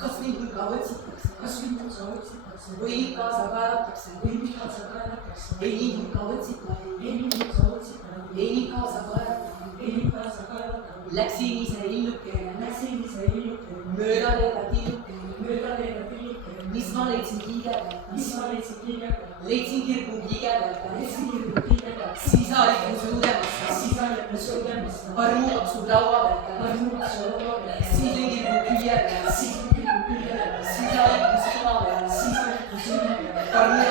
kas mind ikka otsitakse, või ikka sa kaevatakse, ei mind ikka otsitakse, ei ikka sa kaevatakse. Läksin ise illukene, mööda leeda tillukene, mis ma leidsin kiigedelt, leidsin kirgu kiigedelt, siis olid mu suudemast, armuvad su laua pealt, siis lõin kirgu küljed, siis olid mu silma peal, armuvad